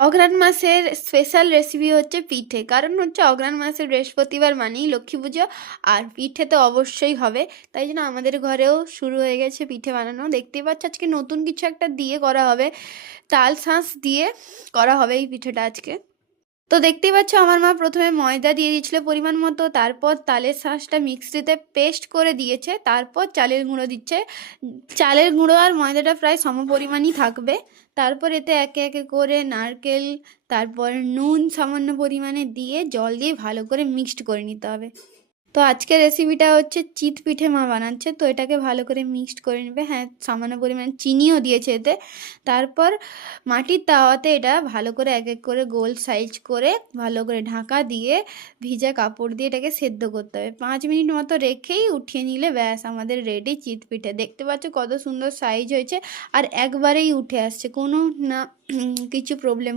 অঘ্রাণ মাসের special recipe হচ্ছে পিঠে। কারণ হচ্ছে অঘ্রাণ মাসের বৃহস্পতিবার মানেই লক্ষ্মী পুজো, আর পিঠে তো অবশ্যই হবে। তাই জন্য আমাদের ঘরেও শুরু হয়ে গেছে পিঠে বানানো। দেখতেই পাচ্ছ আজকে নতুন কিছু একটা দিয়ে করা হবে, তাল শাঁস দিয়ে করা হবে এই পিঠেটা আজকে। তো দেখতেই পাচ্ছ আমার মা প্রথমে ময়দা দিয়ে দিয়েছিল পরিমাণ মতো, তারপর তালের শাঁসটা মিক্সিতে পেস্ট করে দিয়েছে, তারপর চালের গুঁড়ো দিচ্ছে। চালের গুঁড়ো আর ময়দাটা প্রায় সমপরিমাণই থাকবে। তারপর এতে একে একে করে নারকেল, তারপর নুন সামান্য পরিমাণে দিয়ে জল দিয়ে ভালো করে মিক্সড করে নিতে হবে। তো আজকের রেসিপিটা হচ্ছে চিত পিঠে মা বানাচ্ছে, তো এটাকে ভালো করে মিক্সড করে নেবে। হ্যাঁ, সামান্য পরিমাণ চিনিও দিয়েছে এতে। তারপর মাটির তাওয়াতে এটা ভালো করে এক এক করে গোল সাইজ করে ভালো করে ঢাকা দিয়ে ভিজা কাপড় দিয়ে এটাকে সেদ্ধ করতে হবে। 5 মিনিট মতো রেখেই উঠিয়ে নিলে ব্যাস আমাদের রেডি চিত পিঠে। দেখতে পাচ্ছ কত সুন্দর সাইজ হয়েছে, আর একবারেই উঠে আসছে, কোনো না কিছু প্রবলেম